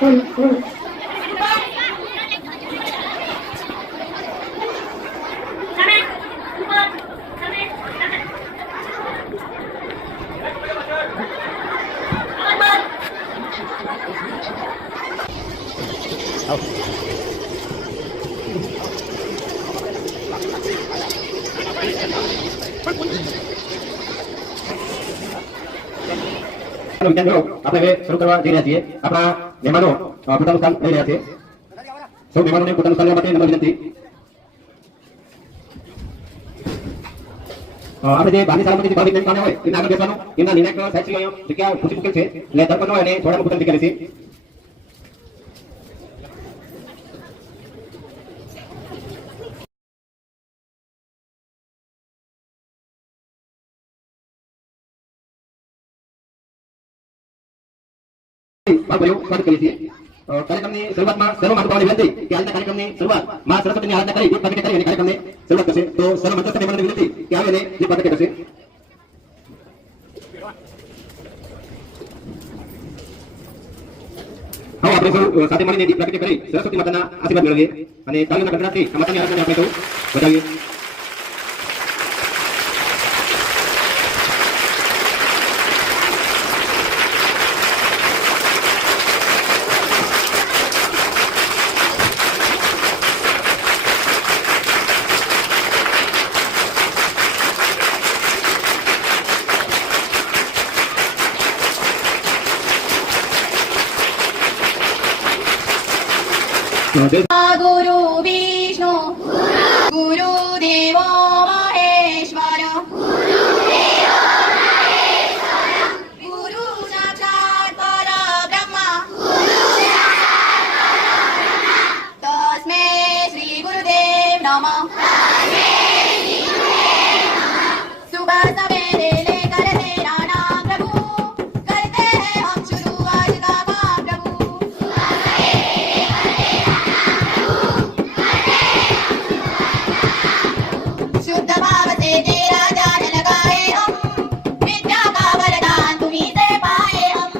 આપણે શરૂ કરવા જઈ રહ્યા છીએ. આપણા મહેમાનો પોતાનું સ્થાન લઈ રહ્યા છે. સૌ મહેમાનોને પોતાનું સ્થાન લેવા માટે નમ્ર વિનંતી. આપણે જે બહારની શાળામાંથી ભાવિક મહેમાનો હોય એમને આગળ બેસવાનું. એમના નિર્ણાયક સાહેબશ્રી અહીંયા જગ્યા પૂછી મૂકેલ છે એટલે દર્પણ હોય અને થોડા પોતાની જગ્યા લેશે. સ્વાગત કરીએ છીએ. કાર્યક્રમની શરૂઆતમાં સર્વ મહાનુભાવોને વિનંતી કે આજના કાર્યક્રમની શરૂઆત માં સરસ્વતીની આરાધના કરી દીપ પ્રગટ્ય કરી અને કાર્યક્રમને શરૂઆત કરશે. તો સર્વ મંચસ્થ મહેમાનોને વિનંતી કે આવે અને દીપ પ્રગટ્ય કરશે. હવે આપણે સૌ સાથે મળીને દીપ પ્રગટ્ય કરી સરસ્વતી માતાના આશીર્વાદ મેળવીએ અને તાળીઓના ગણગણાટથી આ માતાની આરાધનાને આપણે સૌ વધાવીએ. गुरु विष्णु गुरु देवो महेश्वर गुरु साक्षात् परब्रह्म तस्मै श्री गुरुदेव नमः। सुबह सवेरे लेकर तेरा नाम प्रभु करते हैं हम शुरू आज का काम प्रभु। शुद्ध भाव से तेरा ध्यान लगाए हम विद्या का वरदान तुम्हीं से पाए हम।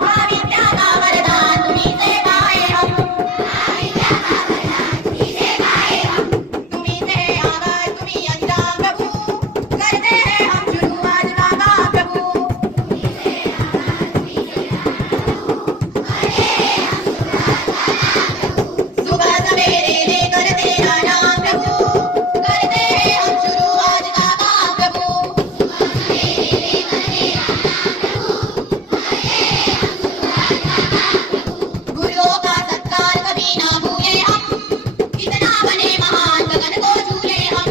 हाँ विद्या का वरदान तुम्हीं से पाए हम। तुम्हीं से आवाज तुम्हीं अंजाम प्रभु करते हैं हम शुरू आज का काम प्रभु। सुबह सवेरे लेकर तेरा नाम प्रभु करते हैं हम शुरू आज का काम प्रभु। गुरुओं का सत्कार कभी ना भूले हम कितना बने महान गगन को झूले हम।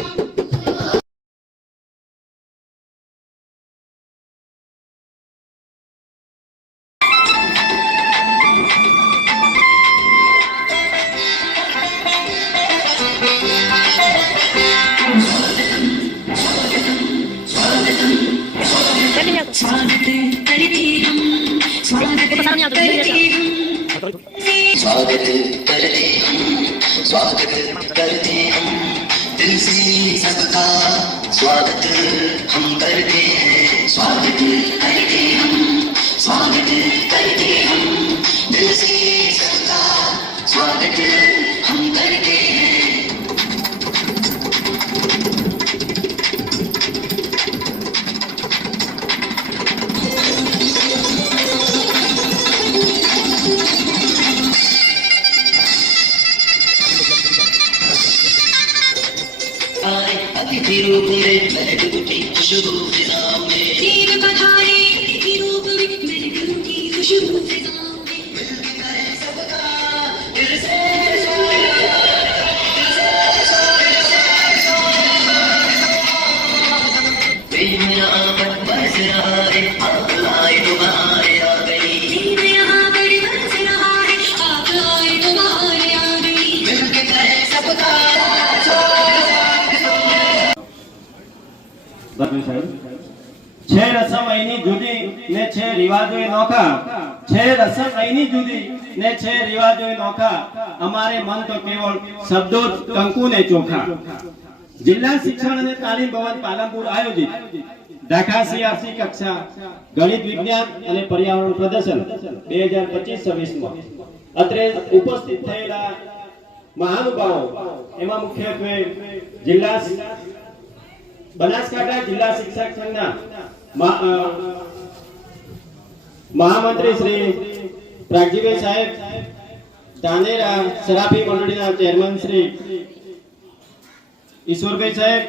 स्वागत करते हम स्वागत करते हम स्वागत करते हम स्वागत करते हम दिल से सबका स्वागत हम करते हैं। स्वागत करते हम स्वागत करते हम दिल से सबका स्वागत हम करते हैं। अतिथि रूप में मैं डूबी खुशबू फिजाओं में देव पधारे अतिथि रूप में मैं डूबी खुशबू फिजाओं में मिलके करें सबका दिल से प्रेम यहाँ पर बरस रहा है आग आए तो बहारें आ गई। प्रेम यहाँ पर बरस रहा है आग आए तो बहारें आ गई। मिलके करें सबका છે રસમ અહીંની જુદી ને છે રિવાજો એ નોખા છે રસમ અહીંની જુદી ને છે રિવાજો એ નોખા અમારે મન તો કેવળ શબ્દો કંકુ ને ચોખા। જિલ્લા શિક્ષણ અને તાલીમ ભવન પાલનપુર આયોજિત ઢાકા CRC કક્ષા ગણિત વિજ્ઞાન અને પર્યાવરણ પ્રદર્શન 2025-26 અત્રે ઉપસ્થિત થયેલા મહાનુભાવો એમાં મુખ્યત્વે બનાસકાંઠા જિલ્લા શિક્ષક સંઘના મહામંત્રી શ્રી પ્રાગજીભાઈ સાહેબ, ધાનેરા શરાફી મંડળીના ચેરમેન શ્રી ઈશ્વરભાઈ સાહેબ,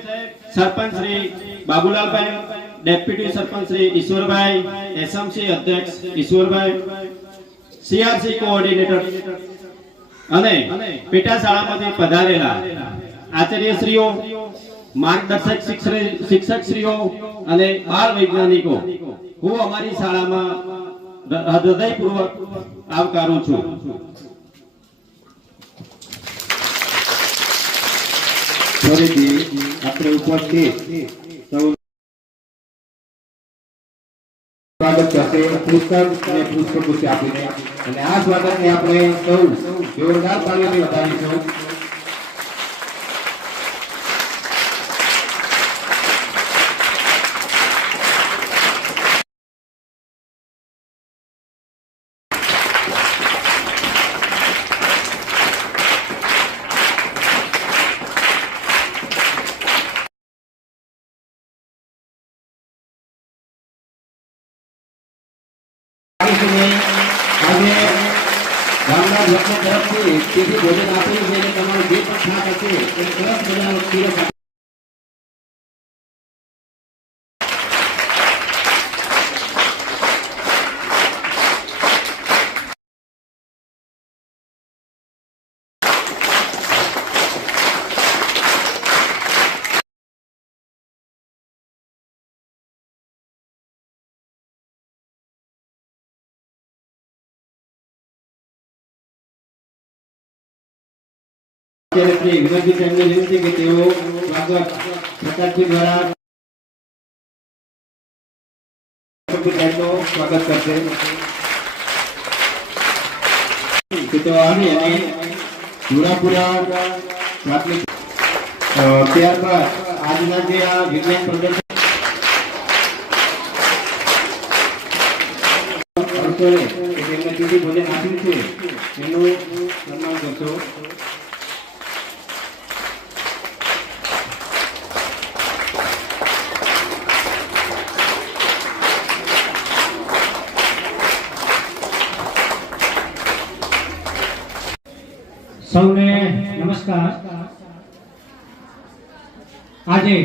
સરપંચ શ્રી બાબુલાલભાઈ, ડેપ્યુટી સરપંચ શ્રી ઈશ્વરભાઈ, SMC અધ્યક્ષ ઈશ્વરભાઈ, CRC કોઓર્ડિનેટર અને પેટા શાળામાંથી પધારેલા આચાર્યશ્રીઓ, માર્ગદર્શક શિક્ષકશ્રીઓ અને બાળ વૈજ્ઞાનિકો, હું અમારી શાળામાં હૃદયપૂર્વક આવકારું છું. ફરીથી આપણે ઉપસ્થિત સૌ સ્વાગત કરશે પુસ્તક અને પુષ્પગુચ્છ આપીને, અને આ સ્વાગતને આપણે સૌ જોરદાર તાળીઓથી વધાવીશું. આજે ગામના લોકો તરફથી તેથી ભોજન આપેલું છે, તમારું જે પણ થાક હશે એ સરસ મજાનો પીરસ આપે. વિનોદજી સાહેબને વિનંતી કે તેઓ સ્વાગત પ્રકાશજી દ્વારા સ્વાગત કરશે કે તેઓ આવી અને જુરાપુરા પ્રાથમિક ત્યારબાદ આજના જે આ વિજ્ઞાન પ્રદર્શન તેમને જે ભોજન આપ્યું છે એનું સન્માન કરશો. સૌને નમસ્કાર. આજે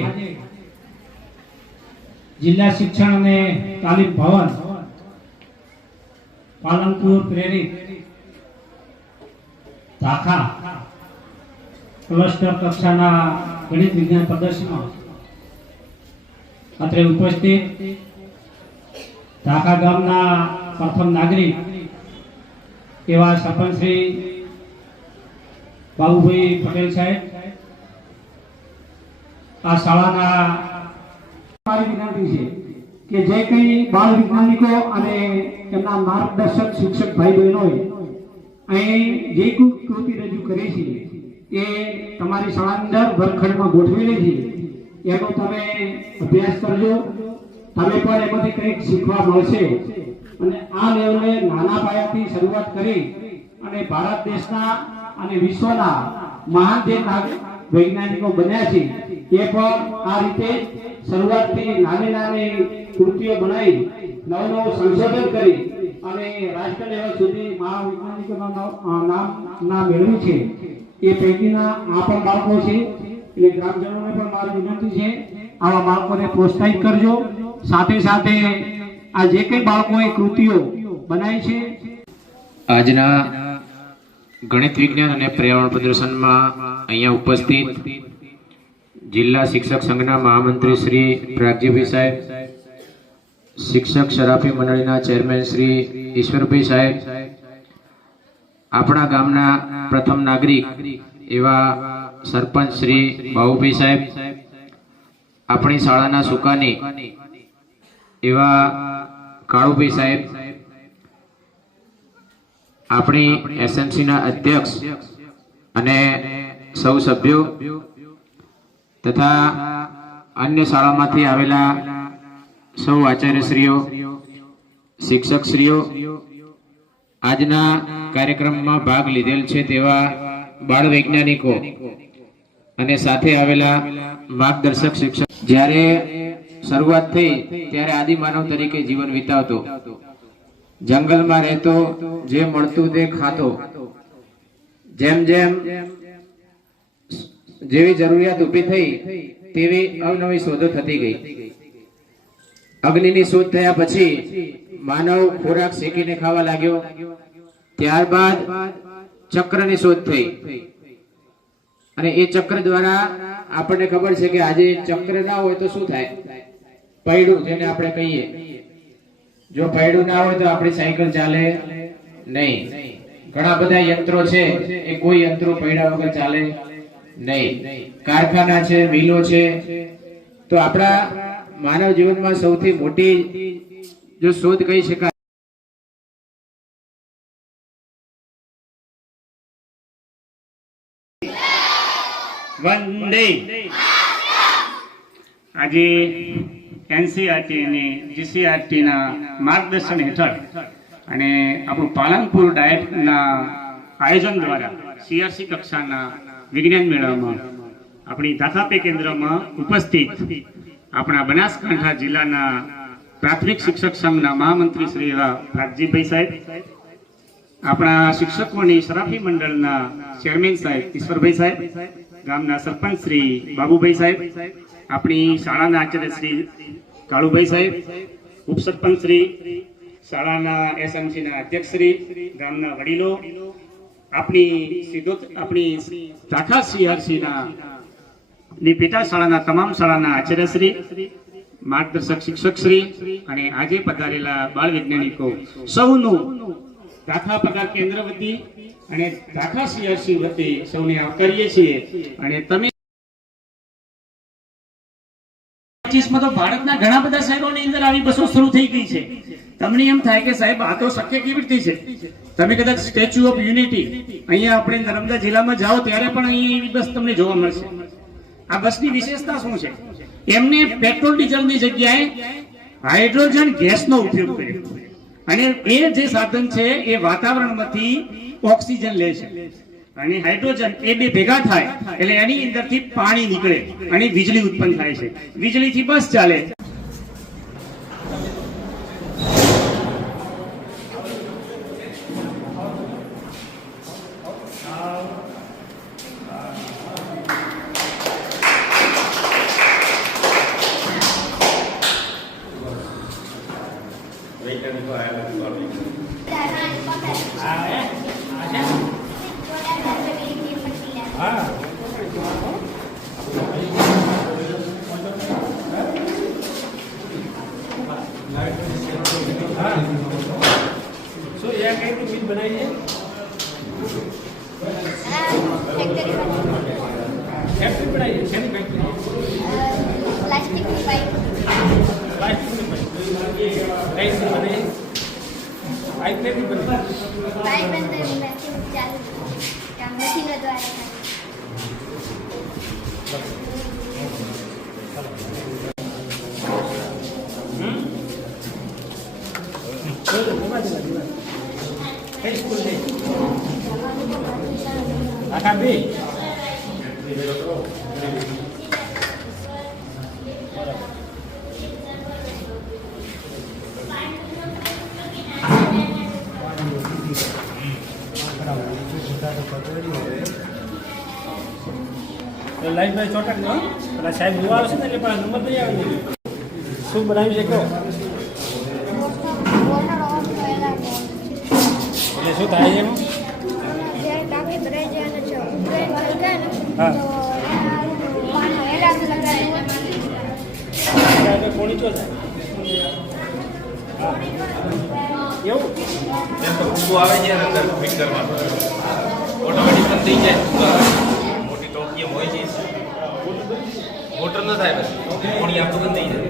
જિલ્લા શિક્ષણ અને તાલીમ ભવન પાલનપુર પ્રેરિત ઢાકા ક્લસ્ટર કક્ષાના ગણિત વિજ્ઞાન પ્રદર્શનમાં અત્રે ઉપસ્થિત ઢાકા ગામના પ્રથમ નાગરિક એવા સરપંચ શ્રી બાબુભાઈ પટેલ સાહેબ, આ શાળાના મારી વિનંતી છે કે જે કંઈ બાળ વૈજ્ઞાનિકો અને એમના માર્ગદર્શક શિક્ષક ભાઈ બહેનોએ અહીં જે કૃતિ રજૂ કરી છે એ તમારી શાળાની અંદર વર્ગખંડમાં ગોઠવેલી છે, એનો તમે અભ્યાસ કરજો. તમે પણ એમાંથી કંઈક શીખવા મળશે અને આ લેવલે નાના પાયાથી શરૂઆત કરી અને ભારત દેશના અને વિશ્વના મહાન જે વૈજ્ઞાનિકો બન્યા છે એ પણ આ રીતે શરૂઆતથી નાની નાની કૃતિઓ બનાવી નવું સંશોધન કરી અને રાષ્ટ્ર લેવલ સુધી મહાવૈજ્ઞાનિકોના નામ મેળવ્યું છે. એ પૈકીના આ પણ બાળકો છે, એટલે ગ્રામજનોને પણ મારી વિનંતી છે આવા બાળકોને પ્રોત્સાહિત કરજો. સાથે સાથે આ જે કંઈ બાળકોએ કૃતિઓ બનાવી છે આજના ગણિત વિજ્ઞાન અને પર્યાવરણ પ્રદર્શનમાં અહીંયા ઉપસ્થિત જિલ્લા શિક્ષક સંઘના મહામંત્રી શ્રી પ્રાગજીભાઈ સાહેબ, શિક્ષક શરાફી મંડળીના ચેરમેન શ્રી ઈશ્વરભાઈ સાહેબ, આપણા ગામના પ્રથમ નાગરિક એવા સરપંચ શ્રી બાબુભાઈ સાહેબ, આપણી શાળાના સુકાની એવા કાળુભાઈ સાહેબ, આપણી SMC ના અધ્યક્ષ અને સૌ સભ્યો તથા અન્ય શાળામાંથી આવેલા સૌ આચાર્યશ્રીઓ, શિક્ષકશ્રીઓ, આજના કાર્યક્રમમાં ભાગ લીધેલ છે તેવા બાળ વૈજ્ઞાનિકો અને સાથે આવેલા માર્ગદર્શક શિક્ષક. જ્યારે શરૂઆત થઈ ત્યારે આદિમાનવ તરીકે જીવન વિતાવતો, જંગલમાં રહેતો, જે મળતું તે ખાતો. જેમ જેમ જેવી જરૂરિયાત ઊભી થઈ તેવી અવનવી શોધો થતી ગઈ. અગ્નિની શોધ થયા પછી માનવ ખોરાક શેકીને ખાવા લાગ્યો. ત્યારબાદ ચક્રની શોધ થઈ અને એ ચક્ર દ્વારા આપણને ખબર છે કે આજે ચક્ર ના હોય તો શું થાય? પૈડું, જેને આપણે કહીએ. જો પૈડું ના હોય તો આપણી સાયકલ ચાલે નહીં. ઘણા બધા યંત્રો છે, એ કોઈ યંત્રો પૈડા વગર ચાલે નહીં. કારખાના છે, મિલો છે. તો આપણા માનવ જીવનમાં સૌથી મોટી જો શોધ કહી શકાય વંદે. આજે એનસીઆરટી અને જીસીઆરટીના માર્ગદર્શન હેઠળ અને આપણું પાલનપુર ડાયટના આયોજન દ્વારા સીઆરસી કક્ષાના વિજ્ઞાન મેળામાં આપણી દાતાપે કેન્દ્રમાં ઉપસ્થિત આપણા બનાસકાંઠા જિલ્લાના પ્રાથમિક શિક્ષક સંઘના મહામંત્રી શ્રી એવા રાજજીભાઈ સાહેબ, આપણા શિક્ષકોની સરાફી મંડળના ચેરમેન સાહેબ ઈશ્વરભાઈ સાહેબ, ગામના સરપંચ શ્રી બાબુભાઈ સાહેબ, આપણી શાળાના આચાર્ય શ્રી કાળુભાઈ સાહેબ, ઉપસરપંચ શ્રી, શાળાના એસએમસીના અધ્યક્ષ શ્રી, ગામના વડીલો, આપણી શાખા સીઆરસીના પેટા શાળાના તમામ શાળાના આચાર્ય શ્રી, માર્ગદર્શક શિક્ષક શ્રી અને આજે પધારેલા બાળ વૈજ્ઞાનિકો સૌનું દાખલા પગાર કેન્દ્ર વતી અને દાખલા સીઆરસી વતી સૌને આવકારીએ છીએ. અને તમે તો ભારતના ઘણા બધા શહેરોની અંદર આવી બસો શરૂ થઈ ગઈ છે. તમને એમ થાય કે સાહેબ આ તો શક્ય કેવી રીતે છે? તમે કદાચ સ્ટેચ્યુ ઓફ યુનિટી અહીંયા આપણે નર્મદા જિલ્લામાં જાઓ ત્યારે પણ અહીં એવી બસ તમને જોવા મળશે. આ બસની વિશેષતા શું છે? એમને પેટ્રોલ ડીઝલની જગ્યાએ હાઇડ્રોજન ગેસનો ઉપયોગ કર્યો અને એ જે સાધન છે એ વાતાવરણમાંથી ઓક્સિજન લે છે અને હાઇડ્રોજન એ બે ભેગા થાય એટલે એની અંદરથી પાણી નીકળે અને વીજળી ઉત્પન્ન થાય છે. વીજળીથી બસ ચાલે. પ્લાસ્ટિકની પાઇપ અંદર મશીન ચાલુ મશીનો દ્વારા લાઈન ભાઈ ચોટક નો પેલા સાહેબ જોવા આવશે ને એટલે પણ નંબર નહીં આવે. શું બનાવ્યું છે કહો? એટલે શું થાય છે એમાં? હા કોણી ચો થાય એવું આવે છે અંદર મિક્સરમાં ઓટોમેટિક બંધ થઈ જાય. મોટી ટોકી હોય છે, મોટર ન થાય, બસ પાણી આપણું બંધ થઈ જાય.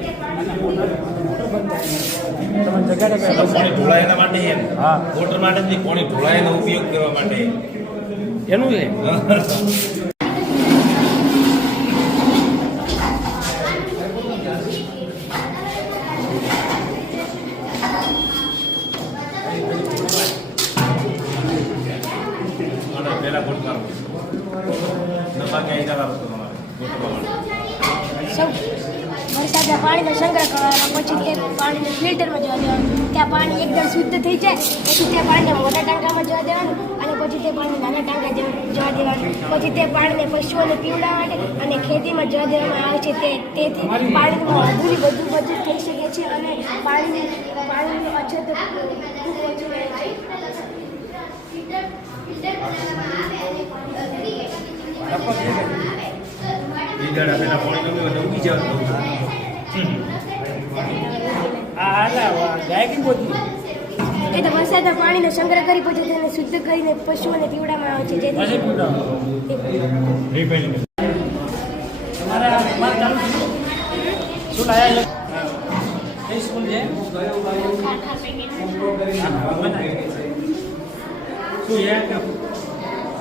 પાણી ઢોળાય એના માટે છે. હા, મોટર માટે જ નહીં, પાણી ઢોળાય એનો ઉપયોગ કરવા માટે એનું છે. પાણીનો સંગ્રહ કરવાનો, પછી તે પાણીને ફિલ્ટરમાં જવા દેવાનું. ત્યાં પાણી એકદમ શુદ્ધ થઈ જાય પછી તે પાણીને મોટા ટાંકામાં જવા દેવાનું અને પછી તે પાણી નાના ટાંકા જવા દેવાનું. પછી તે પાણીને પશુઓને પીવડાવવા માટે અને ખેતીમાં જવા દેવામાં આવે છે. તેથી પાણીમાં બધું થઈ શકે છે અને પાણીની અછત ખૂબ ઓછી રહે છે. એ તો વરસાદના પાણીનો સંગ્રહ કરી પછી તેને શુદ્ધ કરીને પશુઓને પીવડાવવામાં આવે છે. જેથી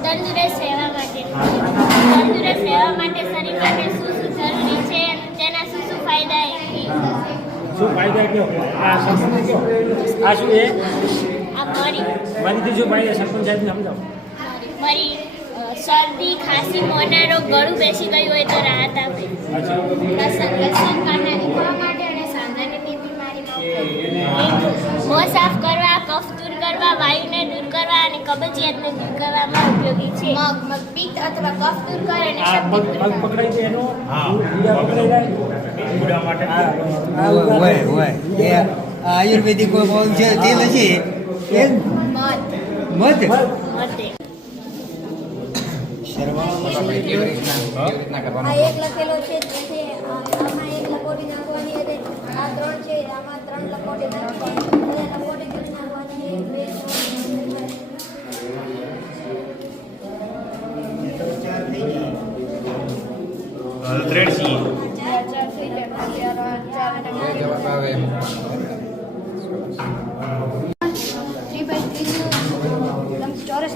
તંદુરસ્ત રહેવા માટે શરીર માટે શું જરૂરી છે અને તેના શું ફાયદા છે? શું ફાયદા કયો? આ સરપંચ કયો? આ શું છે? આ મરી મરીથી શું ફાયદા સરપંચ સાહેબ સમજાવો. મરી શરદી ખાંસી મોના રોગ ગળું બેસી ગયું હોય તો રાહત આપે. લસણ કાંડા નીકળવા માટે અને સાંધાની બીમારીમાં મોં સાફ કરવા, કફ દૂર કરવા, વાયુને દૂર કરવા અને કબજિયાતને દૂર કરવામાં ઉપયોગી છે. મગ પિત્ત અથવા કફ દૂર કરે અને શક્તિ પગ પકડાય છે એનો પકડાઈ જાય માટે આયુર્વેદિક છે તેલ છે મધ મધે આ એક લખેલો છે આમાં એક લકોટી નાખવાની અને આ 3 છે આમાં 3 લકોટી નાખવાની અને લકોટી કરી નાખવાની 2 ચોરસ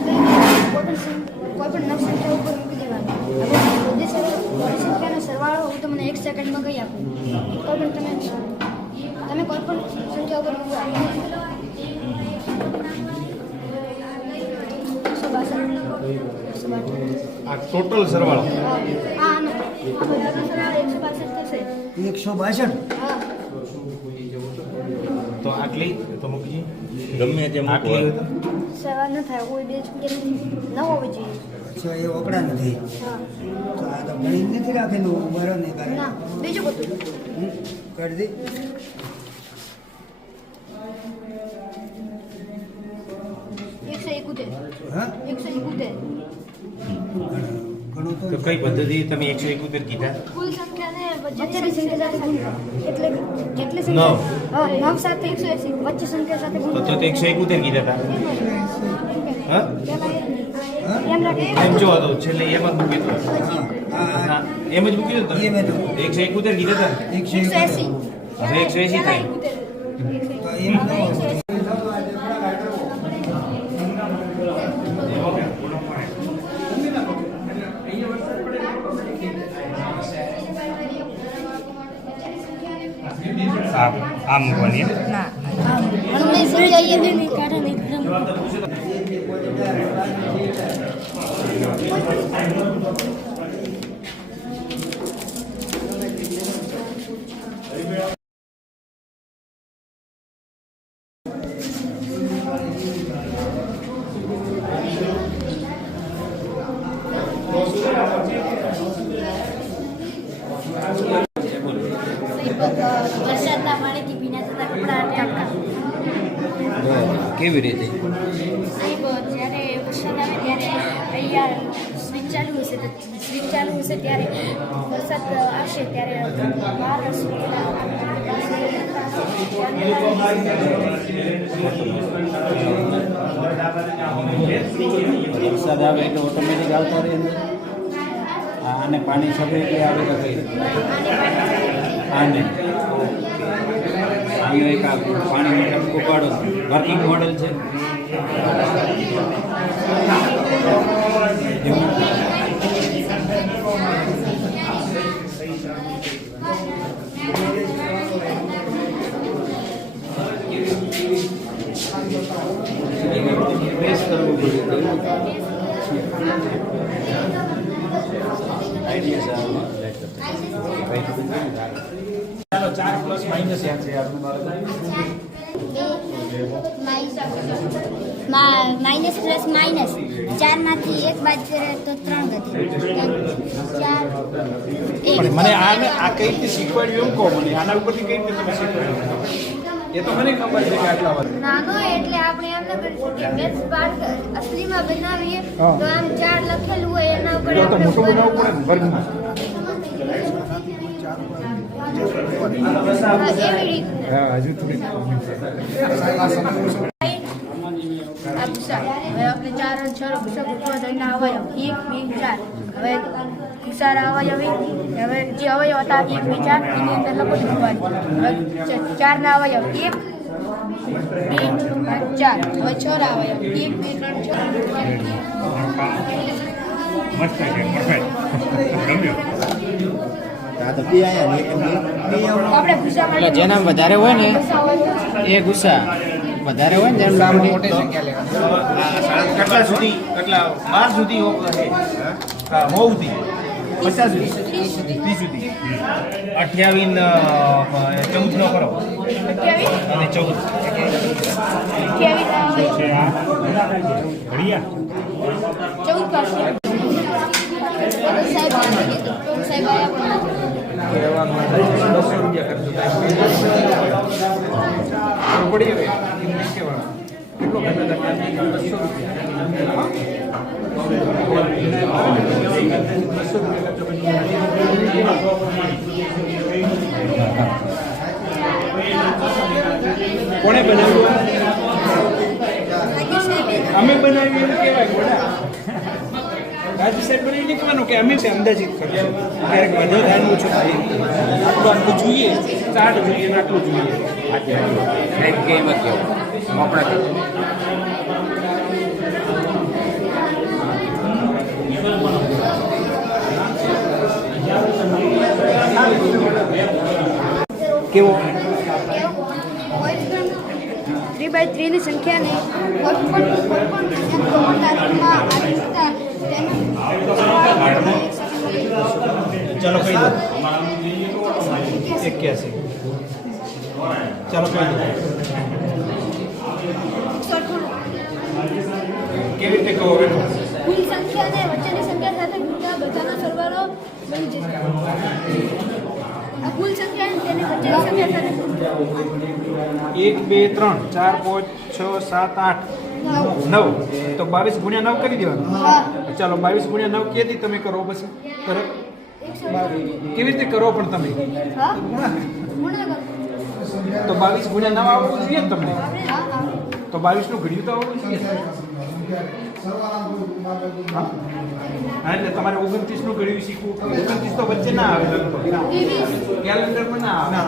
કોઈ પણ નવ સંખ્યા ઉપર મૂકી દેવાની. બધી સંખ્યાનો સરવાળો હું તમને 1 સેકન્ડમાં કહી આપું. કોઈ પણ તમે કોઈ પણ સંખ્યા ઉપર મૂકો. 162 આ ટોટલ સરવાળો આ બધાનો સરવાળો 162 થશે. 162. હા તો આટલી તો મૂકી ગમે તે આટલી સવાર ન થાય કોઈ બે છૂટે ન હોવી જોઈએ. અચ્છા એ ઓકડા નથી. હા તો આ તો ગણી નથી રાખેલું બરો નહીં કરે. ના બીજું બધું કરી દે. 171. હા 171 ઘણું તો કઈ પદ્ધતિ તમે 171 કીધા? કુલ સંખ્યાને વચ્ચેની સંખ્યા સાથે ગુણો. એટલે જેટલી સંખ્યા 9 સાથે 180 વચ્ચે સંખ્યા સાથે ગુણો. તો 171 કીધા હતા. હા એમ રાખે એમ જો હતો છેલ્લે એમ જ મૂકી દો. હા એમ જ મૂકી દો. એમ જ. 171 કીધા હતા. 180 હવે 180 થાય. તો એમ ન હોય. આમ મૂકવાની हमने समझाइए नहीं कारण एकदम વરસાદના પાણીથી ભીના થતા કપડાં ટાંકા. કેવી રીતે? સાહેબ જ્યારે વરસાદ આવે ત્યારે અહીંયા સ્વિચ ચાલુ હશે તો સ્વિચ ચાલુ હશે ત્યારે વરસાદ આવશે ત્યારે બહાર વરસાદ આવે એટલે ઓટોમેટિક આવતો રહે અંદર. આને પાણી સબે એટલે આવે તો કઈ આને આનું એક આ પાણી માટે ઉપાડો વર્કિંગ મોડેલ છે. પ્રેસ કરવું પડે. આઈડિયા છે. 4 પ્લસ માઇનસ યાદ છે આપણું બાળક માઇનસ પ્લસ માઇનસ 4 માંથી 1 બાદ કરે તો 3 વધે 4 પણ મને આને આ કઈ રીતે શીખવાડ્યું એમ કહો મને આના ઉપરથી કઈ રીતે તમે શીખવાડ્યું એ તો મને ખબર છે કે આટલા વર્ષ નાનો એટલે આપણે એમ ન કરીશું કે મેથ્સ પાર્ટ અસલીમાં બનાવીએ તો આમ 4 લખેલું હોય એના ઉપર તો મોટું બનાવવું પડે ને વર્ગમાં એવી રીતે હા હજુ થોડી હવે આપણે 4 અને 6 ગુસા ગુસવા દઈને અવયવ 1 2 4 હવે ગુસારા અવયવ હવે જે અવયવ હતા 1 2 4 એની અંદર લખો લખવાનું હવે 4 ના અવયવ 1 2 4 હવે 6 ના અવયવ 1 2 3 મસ્ત છે પરફેક્ટ ગમ્યું આપણે ગુસા એટલે જેના વધારે હોય ને એ ગુસ્સા વધારે હોય ને એમ મોટી કેટલા સુધી કેટલા 12 સુધી હા 9 સુધી 50 સુધી 30 સુધી 28 ને 14 નો કરો અને 14 કોણે બનાવ્યું અમે બનાવ્યું એમ કહેવાય ઘોડા રાજુ સાહેબ બનાવી નહીં કહેવાનું કે અમે અંદાજિત કરીએ ક્યારેક વધુ થાય ઓછું થાય આટલું જોઈએ ચાર્ટ જોઈએ ને આટલું જોઈએ ગેમ જ કેવું કેવો 3/3 ની સંખ્યાને કોઈ પણ તારીખમાં આવી શકતા ચાલો કહી દો 81 ચાલો કહી દો કેવી રીતે કહો બેઠો કુલ સંખ્યા અને વચ્ચેની સંખ્યા સાથે ગુણતા બધાનો સરવાળો બની જશે આ કુલ સંખ્યા અને તેની વચ્ચેની સંખ્યા સાથે 1 2 3 4 5 6 7 8 9 તો 22 ગુણ્યા 9 કરી દેવાનું ચાલો 22 ગુણ્યા 9 કેદી તમે કરો પછી કરો કેવી રીતે કરો પણ તમે તો 22 ગુણ્યા 9 આવવું જોઈએ ને તમને તો 22 નું ઘડિયું તો આવવું જોઈએ હા એટલે તમારે 29 નું ઘડિયું શીખવું 29 તો વચ્ચે ના આવે કેલેન્ડરમાં ના આવે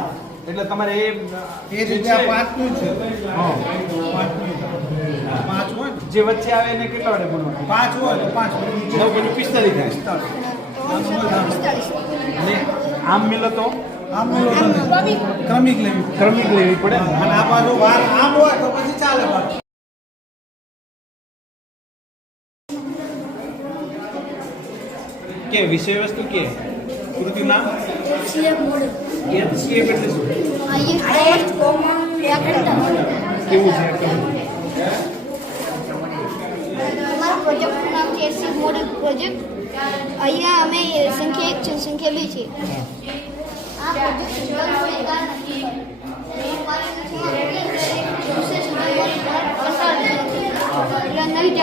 એટલે તમારે એ રીતે 5 નું છે હા 5 હોય જે વચ્ચે આવે એને કેટલા વડે ગુણવાનું 5 હોય તો 5 9 45 થાય અને આમ મિલો તો ક્રમિક લેવી પડે અને આ બાજુ વાર આમ હોય તો પછી ચાલે બાકી કે વિષય વસ્તુ કે કૃતિ નામ HCF એટલે શું કેવું છે અમારા પ્રોજેક્ટનું નામ છે HCF મોડેલ પ્રોજેક્ટ અહીંયા અમે સંખ્યા 1 છે સંખ્યા 2 છે આ પ્રોજેક્ટ નવી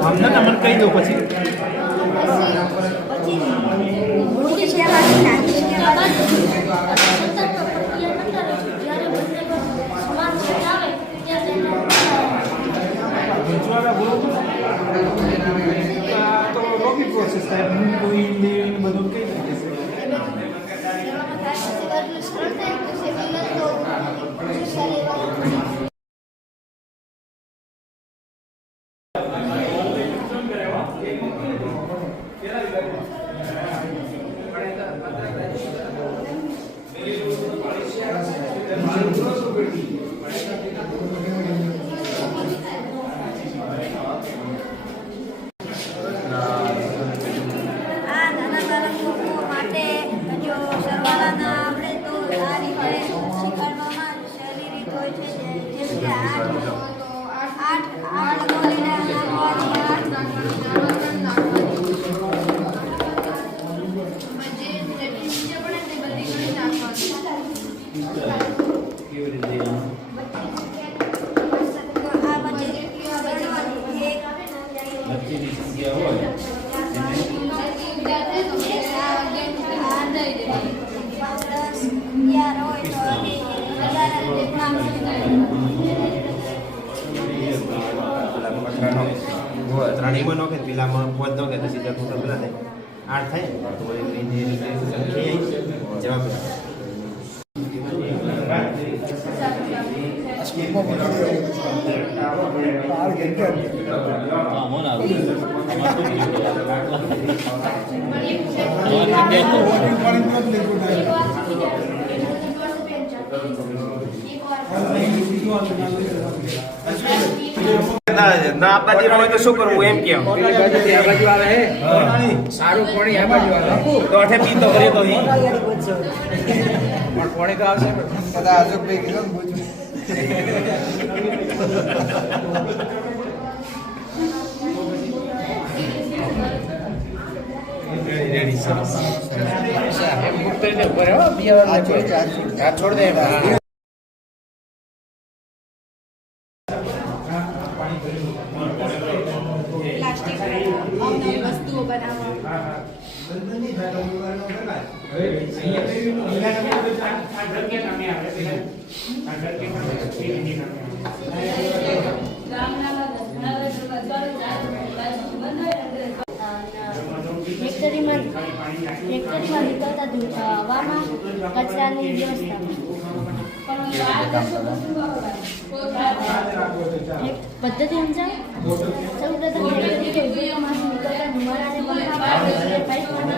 અમને તમને કહી દો પછી તો રોકી પ્રોસેસ થાય કોઈ બધું કઈ રીતે નાના બાળકો માટે જો સરવાળાના આપણે તો આ રીતે શીખવાડવામાં સહેલી રીત હોય છે જેમ કે આઠ ગોળીના ત્રણેયમાં નોખે પેલામાં 5 નોખે તો સીધા ટોટલ પેલા થાય 8 થાય તો એની રીતે જવાબ ના આપવા દેવું હોય તો શું કરવું એમ કેમ સારું પાણી આ બાજુ આવે તો અઠે પીતો કરે તો નહીં પણ પાણી તો આવશે બધા અજોકભાઈ કીધું ને પૂછું છોડ દે પ્લાસ્ટિક અવનવી વસ્તુઓ બનાવવા ફેક્ટરીમાં નીકળતા હવામાં કચરાની વ્યવસ્થા પદ્ધતિ સમજાવ સૌપ્રથમ ઉદ્યોગોમાંથી નીકળતા ધુમાડાને પંખામાં આવે છે પાઇપમાં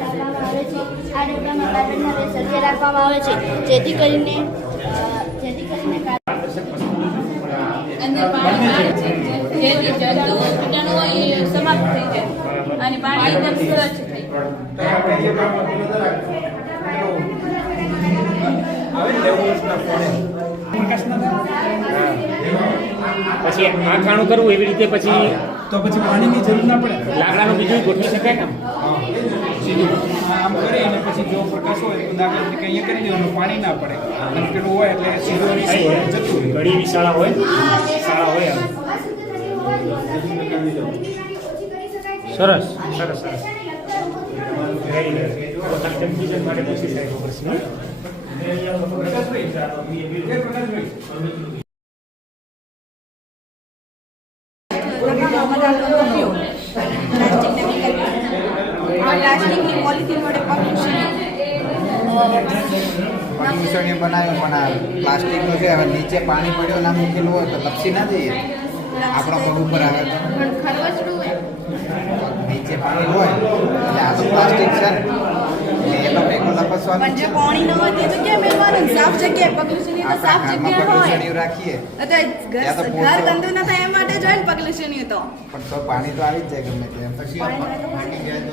રાખવામાં આવે છે આ ડબ્બામાં કાર્બનના બે સળિયા રાખવામાં આવે છે જેથી કરીને અંદર પાણી આવે છે જે જંતુ કીટાણુ હોય એ સમાપ્ત થઈ જાય અને પાણી એકદમ સ્વચ્છ થઈ પછી આખાણું કરવું એવી રીતે પછી તો પછી પાણીની જરૂર ના પડે લાકડાનું બીજું ગોઠવી શકાય ને આમ કરી અને પછી જો પ્રકાશ હોય તો દાખલા તરીકે અહીંયા કરી દેવાનું પાણી ના પડે અને પેલું હોય એટલે સીધું જતું રહે ઘણી એવી શાળા હોય સરસ સરસ સરસ માટે પૂછી જાય પ્રશ્ન પ્લાસ્ટિકની પોલિથીન વડે પગલુસણીઓ બનાવ્યું પણ આ પ્લાસ્ટિકનું છે હવે નીચે પાણી પડ્યું ના મૂકેલું હોય તો લપસી ના જઈએ આપણો પગ ઉપર આવે તો પણ ખરવચડું હોય નીચે પાણી હોય એટલે આ તો પ્લાસ્ટિક છે ને એનો ભેગો લપસવાનું પણ જે પાણી ન હોય તે જગ્યાએ મેળવાનું સાફ જગ્યાએ પગલુસણી તો સાફ જગ્યાએ હોય પગલુસણીઓ રાખીએ ઘર ગંદુ ન થાય એ માટે જોઈએ ને પગલુસણી તો પણ તો પાણી તો આવી જ જાય ગમે તેમ પછી ફાટી જાય તો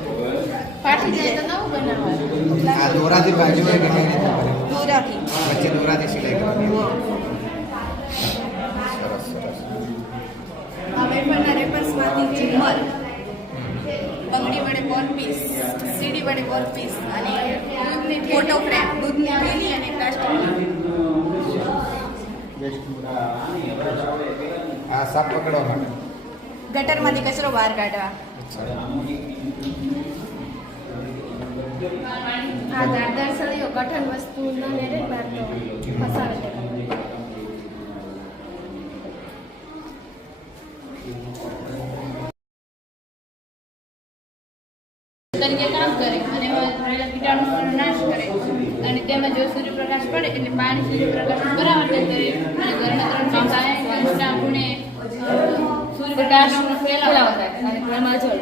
ફાટી જાય તો નવું બનાવવાનું આ દોરાથી બાજુ હોય કે કઈ રીતે કરે દોરાથી વચ્ચે દોરાથી સિલાઈ કરવાની સરસ સરસ આ વેફરના રેપર્સમાંથી ઝુમ્મર બંગડી વડે કોર્પીસ સીડી વડે કોર્પીસ અને દૂધની ફોટો ફ્રેમ દૂધની થેલી અને પ્લાસ્ટિકની આ સાપ પકડવા માટે ગટરમાંથી કચરો બહાર કાઢવા આ ધારદાર સળીઓ કઠણ વસ્તુ ન લેરે બહાર તો ફસાવે તરીકે કામ કરે અને રહેલા કીટાણુઓનો નાશ કરે અને તેમાં જો સૂર્યપ્રકાશ પડે એટલે પાણી સૂર્યપ્રકાશ પરાવર્તન કરે અને ઘરના 3 અંશના ગુણે સૂર્યપ્રકાશનો ફેલાવો થાય અને ઘરમાં જળ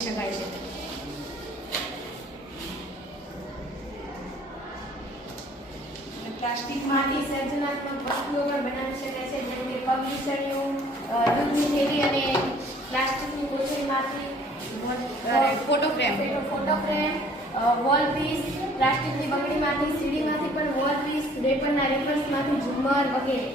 શકાય છે. પ્લાસ્ટિકમાંથી સર્જનાત્મક વસ્તુઓ પણ બનાવી શકાય છે, જેમ કે પગ વિસણીઓ, દૂધની થેલી અને પ્લાસ્ટિકની કોથળીમાંથી ફોટો ફ્રેમ, વોલ પીસ, પ્લાસ્ટિકની બંગડીમાંથી, સીડીમાંથી પણ વોલ પીસ, રેપરના રેપર્સમાંથી ઝુમ્મર વગેરે.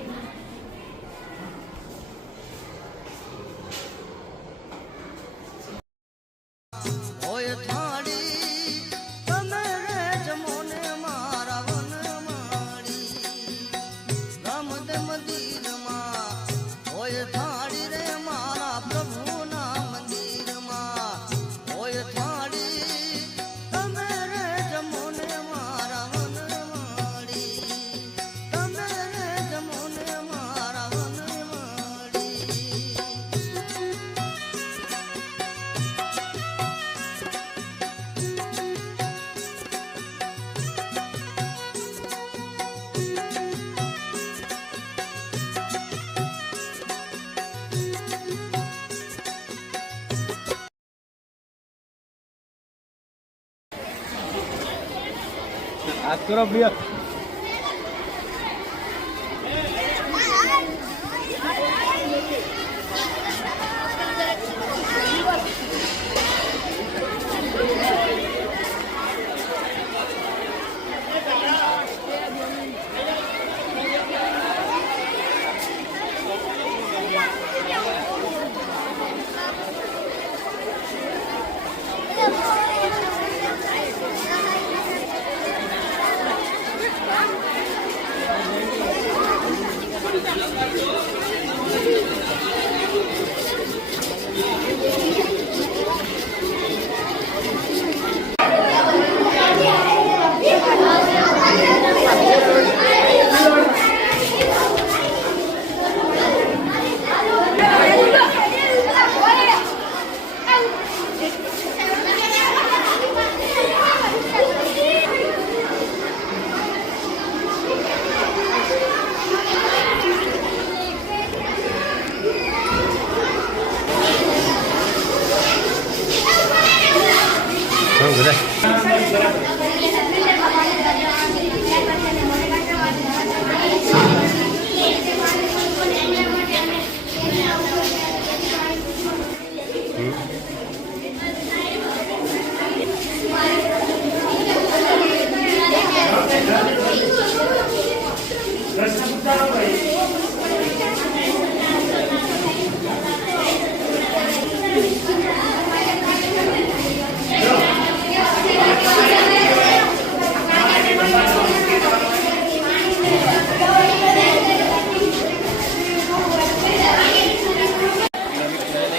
હાથ કરો બે.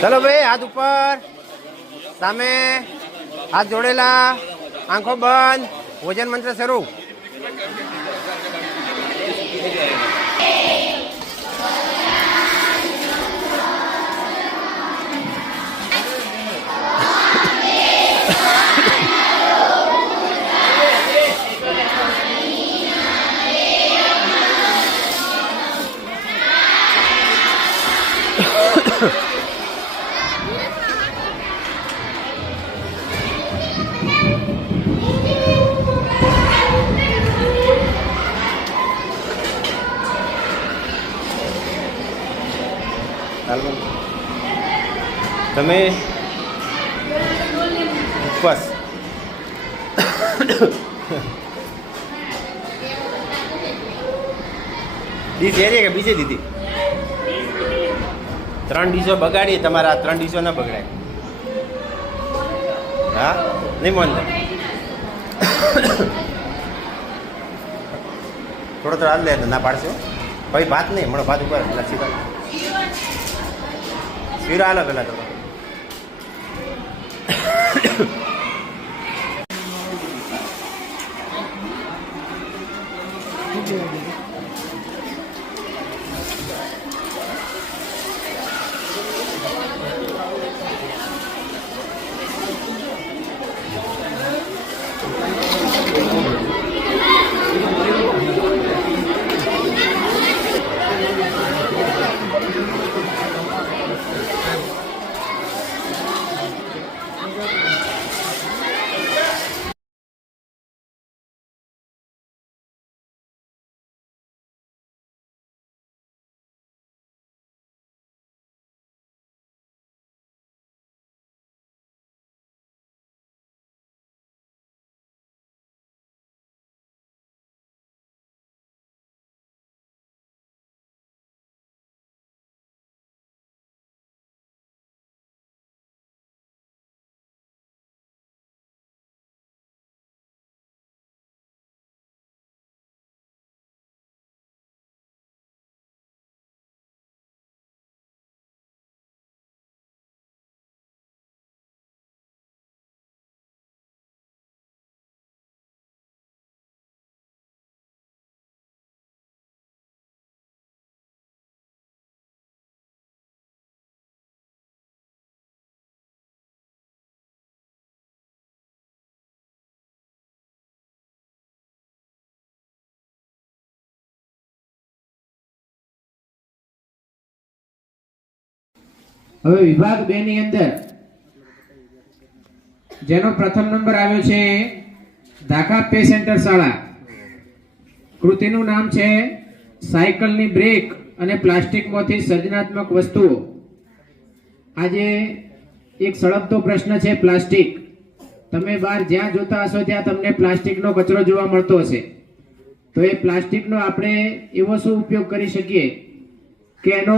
ચલો ભાઈ, હાથ ઉપર, સામે, હાથ જોડેલા, આંખો બંધ, ભોજન મંત્ર શરૂ. તમે ઉપવાસ ડીશ એ કે બીજે દીધી 3 ડીશો બગાડી, તમારા 3 ડીશો ના બગડાય. હા નિમંદ થોડો હાલ લે ના પાડશો ભાઈ ભાત નહીં હમણાં ભાત ઉપર શીરા શીરા હાલો પેલા તો હવે વિભાગ 2 ની અંદર જેનો પ્રથમ નંબર આવ્યો છે ધાકા પે સેન્ટર શાળા. કૃતિનું નામ છે સાયકલની બ્રેક અને પ્લાસ્ટિકમાંથી સર્જનાત્મક વસ્તુઓ. આજે એક સળગતો પ્રશ્ન છે પ્લાસ્ટિક. તમે બહાર જ્યાં જોતા હશો ત્યાં તમને પ્લાસ્ટિકનો કચરો જોવા મળતો હશે. તો એ પ્લાસ્ટિકનો આપણે એવો શું ઉપયોગ કરી શકીએ કે એનો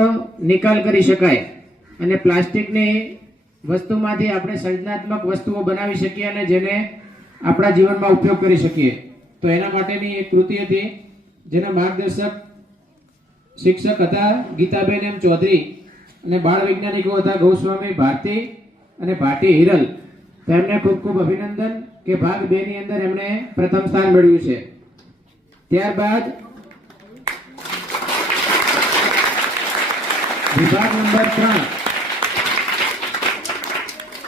નિકાલ કરી શકાય અને પ્લાસ્ટિકની વસ્તુમાંથી આપણે સર્જનાત્મક વસ્તુઓ બનાવી શકીએ અને જેને આપણા જીવનમાં ઉપયોગ કરી શકીએ. તો એના માટેની એક કૃતિ હતી જેના માર્ગદર્શક શિક્ષક હતા ગીતાબેન એમ ચૌધરી અને બાળ વૈજ્ઞાનિકો હતા ગૌસ્વામી ભારતી અને ભાટી હિરલ. તો એમને ખૂબ ખૂબ અભિનંદન કે ભાગ 2 ની અંદર એમણે પ્રથમ સ્થાન મેળવ્યું છે. ત્યારબાદ વિભાગ નંબર 3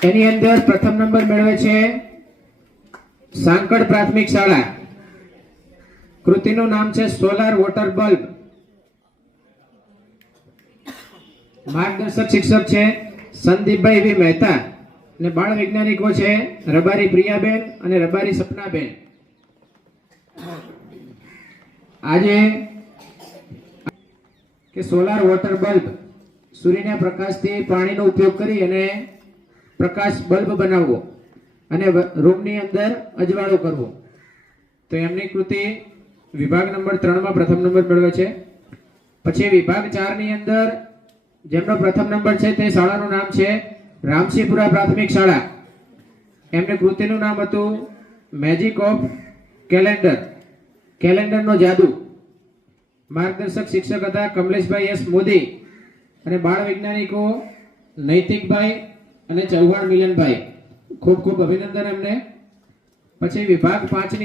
એની અંદર પ્રથમ નંબર મેળવે છે સાંકળ પ્રાથમિક શાળા. કૃતિનું નામ છે સોલાર વોટર બલ્બ. માર્ગદર્શક શિક્ષક છે સંદીપભાઈ વી મહેતા અને બાળ વૈજ્ઞાનિકો છે રબારી પ્રિયાબેન અને રબારી સપનાબેન. આજે કે સોલાર વોટર બલ્બ સૂર્યના પ્રકાશથી પાણીનો ઉપયોગ કરી અને પ્રકાશ બલ્બ બનાવવો અને રૂમની અંદર અજવાળો કરવો. તો એમની કૃતિ વિભાગ નંબર 3 માં પ્રથમ નંબર મેળવ્યો છે. પછી વિભાગ 4 ની અંદર જેમનો પ્રથમ નંબર છે તે શાળાનું નામ છે રામસિંહપુરા પ્રાથમિક શાળા. એમની કૃતિનું નામ હતું મેજિક ઓફ કેલેન્ડર, કેલેન્ડરનો જાદુ. માર્ગદર્શક શિક્ષક હતા કમલેશભાઈ એસ મોદી અને બાળ વૈજ્ઞાનિકો નૈતિકભાઈ અને ચૌહાણ મિલનભાઈ. ખૂબ ખૂબ અભિનંદન એમને. પછી વિભાગ 5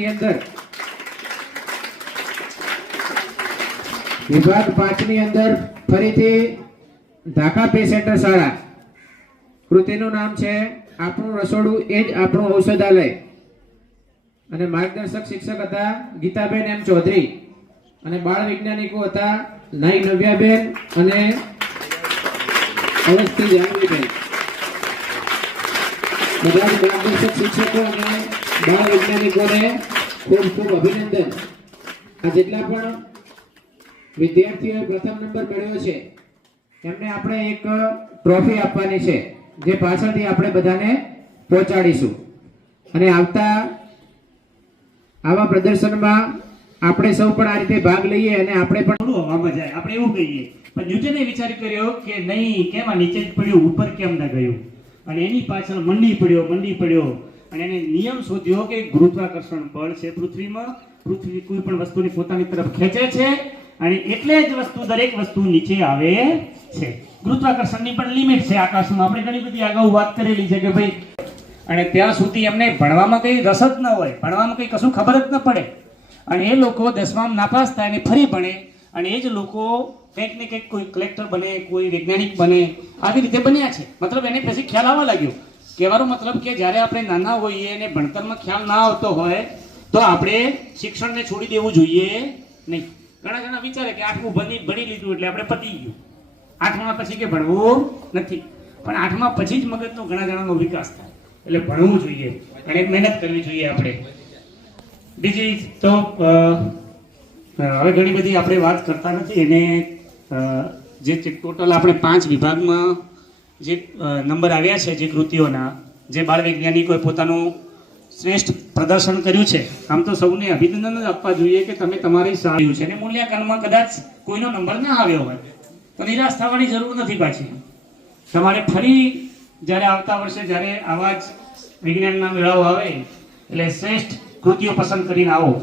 ની અંદર ફરીથી ધાકા પે સેન્ટર શાળા. કૃતિનું નામ છે આપણું રસોડું એ જ આપણું ઔષધાલય અને માર્ગદર્શક શિક્ષક હતા ગીતાબેન એમ ચૌધરી અને બાળ વૈજ્ઞાનિકો હતા નાઈ નવ્યાબેન અને અવસ્થી જાનવીબેન. બધા જ માર્ગદર્શક શિક્ષકો અને બાળ વૈજ્ઞાનિકોને ખૂબ ખૂબ અભિનંદન. આ જેટલા પણ વિદ્યાર્થીઓએ પ્રથમ નંબર મેળવ્યો છે એમને આપણે એક ટ્રોફી આપવાની છે જે પાછળથી આપણે બધાને પહોંચાડીશું. અને આવતા આવા પ્રદર્શનમાં આપણે સૌ પણ આ રીતે ભાગ લઈએ અને આપણે પણ હવામાં જાય આપણે એવું કહીએ. પણ ન્યૂટને વિચાર કર્યો કે નહીં કેમ આ નીચે જ પડ્યું ઉપર કેમ ના ગયું અને એની પાછળ મંડી પડ્યો અને એને નિયમ શોધ્યો કે ગુરુત્વાકર્ષણ બળ છે પૃથ્વીમાં, પૃથ્વી કોઈ પણ વસ્તુને પોતાની તરફ ખેંચે છે અને એટલે જ વસ્તુ દરેક વસ્તુ નીચે આવે છે. ગુરુત્વાકર્ષણની પણ લિમિટ છે આકાશમાં, આપણે ઘણી બધી અગાઉ વાત કરેલી છે કે ભાઈ, અને ત્યાં સુધી એમને ભણવામાં કઈ રસ જ ન હોય, ભણવામાં કઈ કશું ખબર જ ન પડે, અને એ લોકો 10માં નાપાસ થાય અને ફરી ભણે, અને એ જ લોકો કંઈક ને કંઈક કોઈ કલેક્ટર બને, કોઈ વૈજ્ઞાનિક બને, આવી રીતે બન્યા છે. મતલબ એને પછી ખ્યાલ આવવા લાગ્યો. કહેવાનો મતલબ કે જ્યારે આપણે નાના હોઈએ અને ભણતરમાં ખ્યાલ ના આવતો હોય તો આપણે શિક્ષણને છોડી દેવું જોઈએ નહીં. ઘણા જણા વિચારે કે 8મું ભણી લીધું એટલે આપણે પતી ગયું, 8મા પછી કે ભણવું નથી, પણ 8મા પછી જ મગજનો ઘણા જણાનો વિકાસ થાય. એટલે ભણવું જોઈએ અને મહેનત કરવી જોઈએ આપણે. બીજી તો હવે ઘણી બધી આપણે વાત કરતા નથી, એને જે ટોટલ આપણે 5 વિભાગમાં જે નંબર આવ્યા છે, જે કૃતિઓના, જે બાળ વૈજ્ઞાનિકોએ પોતાનું શ્રેષ્ઠ પ્રદર્શન કર્યું છે, આમ તો સૌને અભિનંદન જ આપવા જોઈએ કે તમે તમારી સારું છે. અને મૂલ્યાંકનમાં કદાચ કોઈનો નંબર ના આવ્યો હોય તો નિરાશ થવાની જરૂર નથી. પાછી તમારે ફરી જ્યારે આવતા વર્ષે જ્યારે આવા જ વિજ્ઞાનના મેળાઓ આવે એટલે શ્રેષ્ઠ કૃતિઓ પસંદ કરીને આવો.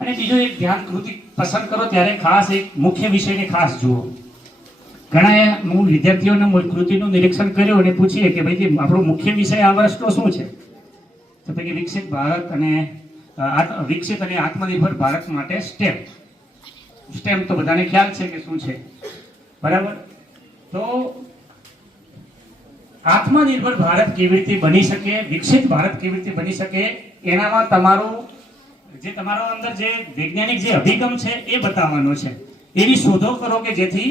અને બીજો એક ધ્યાન, કૃતિ પસંદ કરો ત્યારે ખાસ એક મુખ્ય વિષયને ખાસ જુઓ. ઘણા હું વિદ્યાર્થીઓને કૃતિનું નિરીક્ષણ કર્યું અને પૂછીએ કે ભાઈ આપણો મુખ્ય વિષય આ વર્ષનો શું છે, તો પછી વિકસિત ભારત અને વિકસિત અને આત્મનિર્ભર ભારત માટે સ્ટેમ તો બધાને ખ્યાલ છે કે શું છે, બરાબર. તો આત્મનિર્ભર ભારત કેવી રીતે બની શકે, વિકસિત ભારત કેવી રીતે બની શકે, એનામાં તમારું જે તમારો અંદર જે વૈજ્ઞાનિક જે અભિગમ છે એ બતાવવાનો છે. એવી શોધો કરો કે જેથી